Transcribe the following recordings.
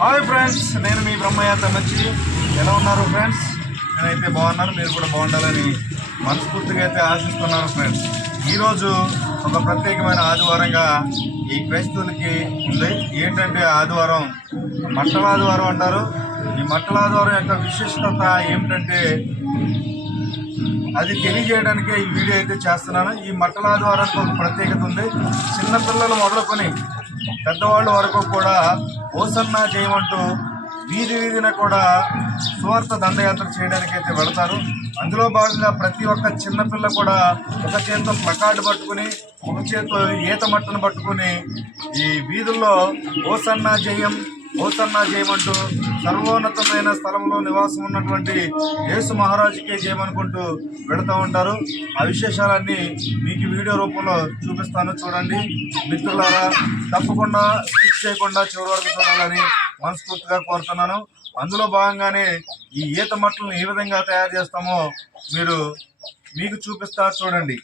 Hi friends, నేను మీ బ్రహ్మయ్య తమ్మచ్చి. ఎలా ఉన్నారు ఫ్రెండ్స్? నేనైతే బాగున్నాను, మీరు కూడా బాగుండాలని మనస్ఫూర్తిగా అయితే ఆశిస్తున్నాను ఫ్రెండ్స్. ఈరోజు ఒక ప్రత్యేకమైన ఆదివారంగా ఈ క్రైస్తవులకి ఉంది. ఏంటంటే ఆదివారం మట్టల ఆదివారం అంటారు. ఈ మట్టల ఆదివారం యొక్క విశిష్టత ఏమిటంటే అది తెలియజేయడానికే ఈ వీడియో అయితే చేస్తున్నాను. ఈ మట్టల ఆదివారానికి ఒక ప్రత్యేకత ఉంది. చిన్నపిల్లలు మొదలుకొని పెద్దవాళ్ళ వరకు కూడా ఓసన్నా చేయమంటూ వీధి వీధిన కూడా సువార్త దండయాత్ర చేయడానికి అయితే వెళతారు. అందులో భాగంగా ప్రతి ఒక్క చిన్నపిల్ల కూడా ఒక చేతితో ప్లకార్డు పట్టుకుని, ఒక చేతితో ఈత మట్టను పట్టుకుని ఈ వీధుల్లో ఓసన్నా చేయమంటూ సర్వోన్నతమైన స్థలంలో నివాసం ఉన్నటువంటి యేసు మహారాజుకే చేయమనుకుంటూ వెళుతూ ఉంటారు. ఆ విశేషాలన్నీ మీకు వీడియో రూపంలో చూపిస్తాను, చూడండి మిత్రులారా. తప్పకుండా స్కిప్ చేయకుండా చివరి వరకు చూడాలని మనస్ఫూర్తిగా కోరుతున్నాను. అందులో భాగంగానే ఈ ఈత మట్టలను ఏ విధంగా తయారు చేస్తామో మీకు చూపిస్తా, చూడండి.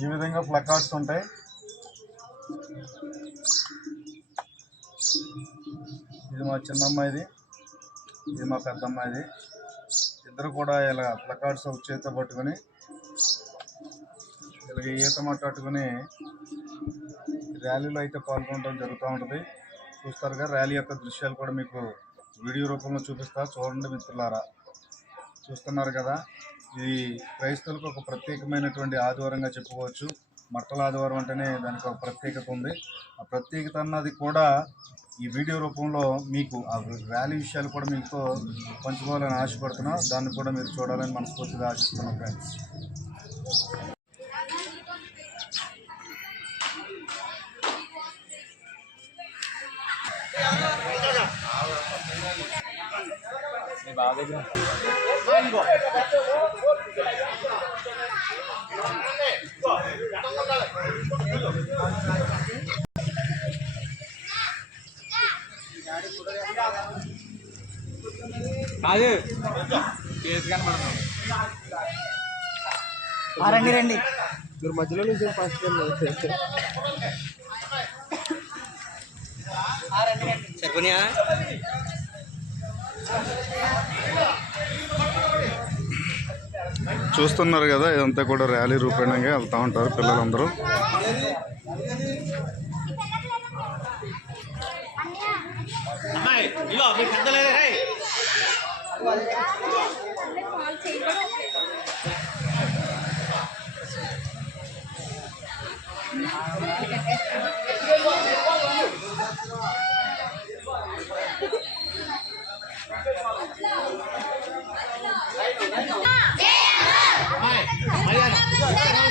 ఈ విధంగా ప్లకార్డ్స్ ఉంటాయి. ఇది మా చిన్నమ్మాయిది, ఇది మా పెద్దమ్మాయిది. ఇద్దరు కూడా ఇలా ప్లకార్డ్స్ చేతితో పట్టుకుని ఇలాగ ఈత మాట్లాడుకుని ర్యాలీలో అయితే పాల్గొనడం జరుగుతూ ఉంటుంది. చూస్తారుగా, ర్యాలీ యొక్క దృశ్యాలు కూడా మీకు వీడియో రూపంలో చూపిస్తా, చూడండి మిత్రులారా. చూస్తున్నారు కదా, ఇది క్రైస్తవులకు ఒక ప్రత్యేకమైనటువంటి ఆదివారంగా చెప్పుకోవచ్చు. మట్టల ఆదివారం అంటేనే దానికి ఒక ప్రత్యేకత ఉంది. ఆ ప్రత్యేకత అన్నది కూడా ఈ వీడియో రూపంలో మీకు ఆ ర్యాలీ విషయాలు కూడా మీతో పంచుకోవాలని ఆశపడుతున్నా. దాన్ని కూడా మీరు చూడాలని మనస్ఫూర్తిగా ఆశిస్తున్నాం ఫ్రెండ్స్. రండి రండి మీరు మధ్యలో నుంచి ఫస్ట్ చూస్తున్నారు కదా, ఇదంతా కూడా ర్యాలీ రూపేణంగా వెళ్తూ ఉంటారు పిల్లలందరూ.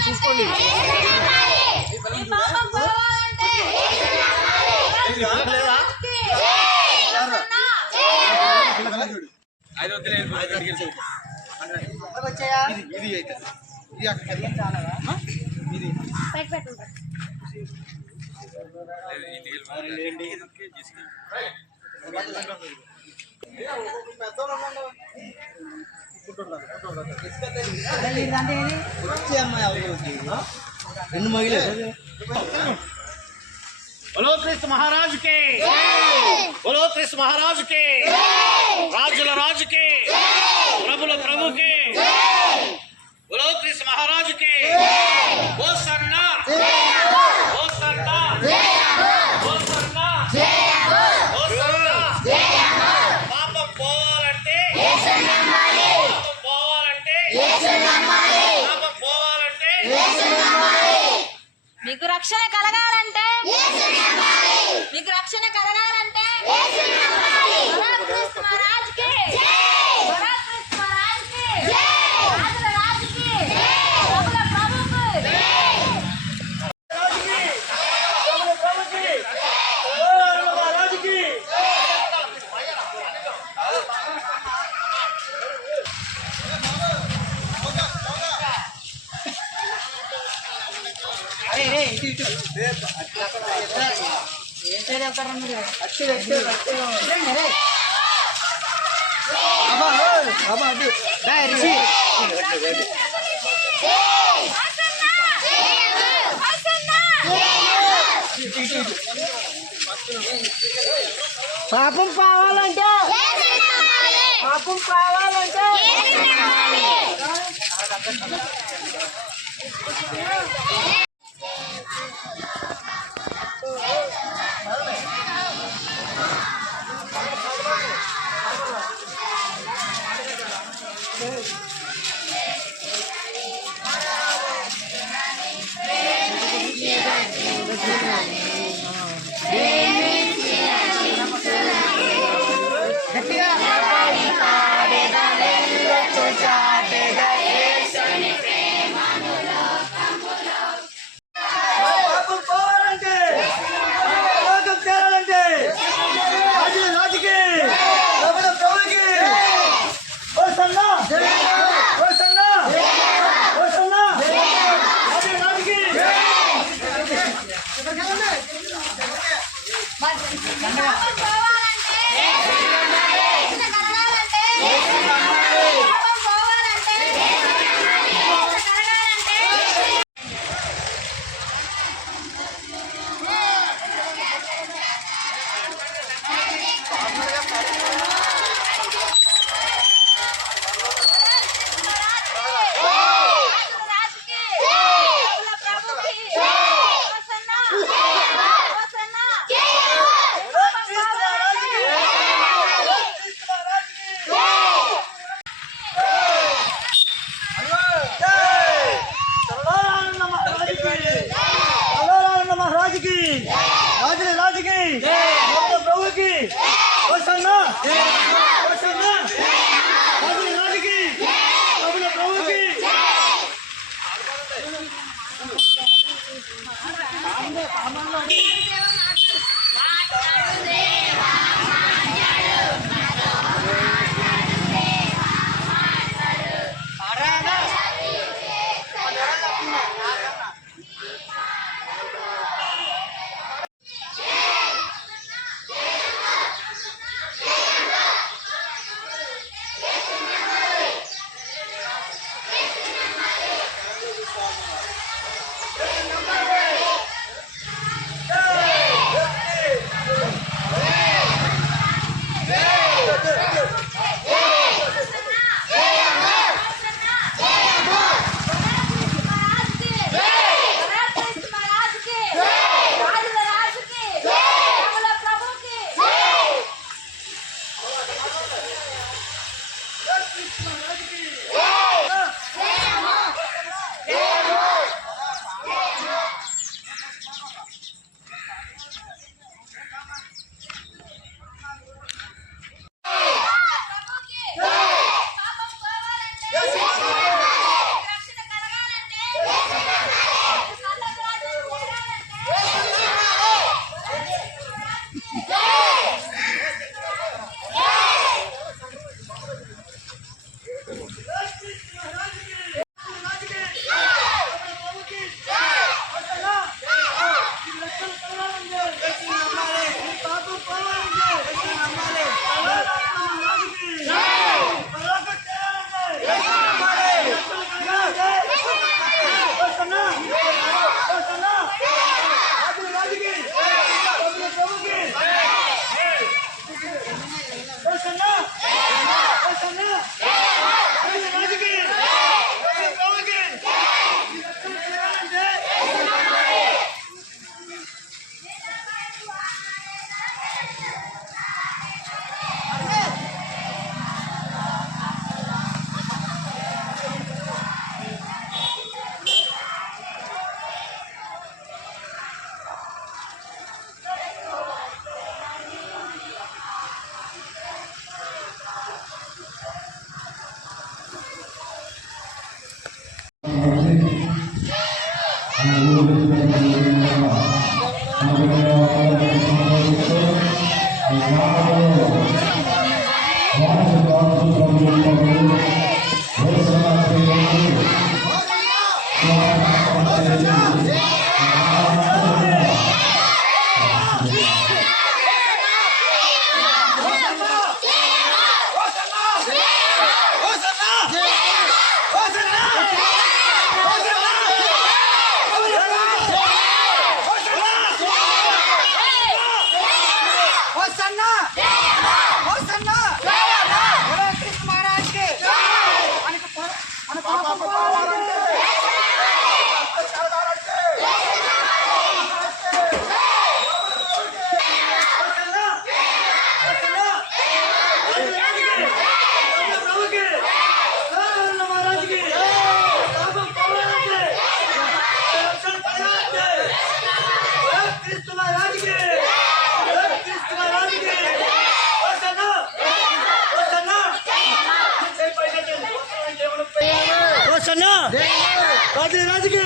చూసుకోండి. बोलो कृष्ण महाराज के, बोलो कृष्ण महाराज के, राजुल राज के, प्रभुल प्रभु के, बोलो कृष्ण महाराज के, वो सरना, वो सरना, वो सरना, वो सरना, पापम పోవాలంటే పాపం పోవాలంటే పాపం పోవాలంటే మీకు రక్షణ కలగాలంటే మీకు రక్షణ కలగాలంటే కృష్ణ మహారాజ్ కి కృష్ణ మహారాజ్ కి రాజుల రాజుకి ప్రభుల ప్రభుకి పాపం కావాలంటే పాపం కావాలంటే రాజుల రాజుకి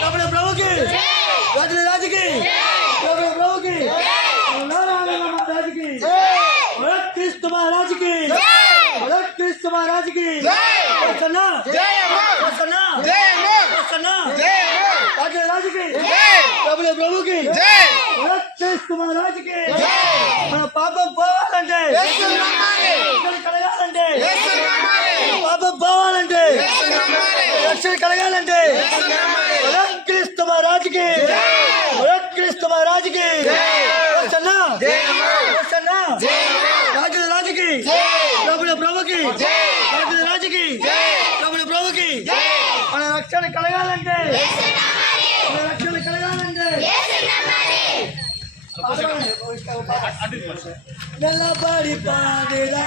ప్రభుల ప్రభుకి రాజుల రాజుకి ప్రభుల ప్రభుకి రాజుకి క్రీస్తు మహారాజుకి క్రీస్తు మహారాజుకి రాజుల రాజుకి ప్రభుల ప్రభుకి క్రీస్తు మహారాజుకి మన పాపం పోవాలంటే కలగాలంటే పాపం పోవాలంటే రక్షణ కలగాలంటే క్రీస్తు మహారాజుకి క్రీస్తు మహారాజుకి రాజుల రాజుకి ప్రభుల ప్రభుకి రాజుల రాజుకి ప్రభుల ప్రభుకి మన రక్షణ కలగాలంటే మన రక్షణ కలగాలంటే నిలబడి పాడేలా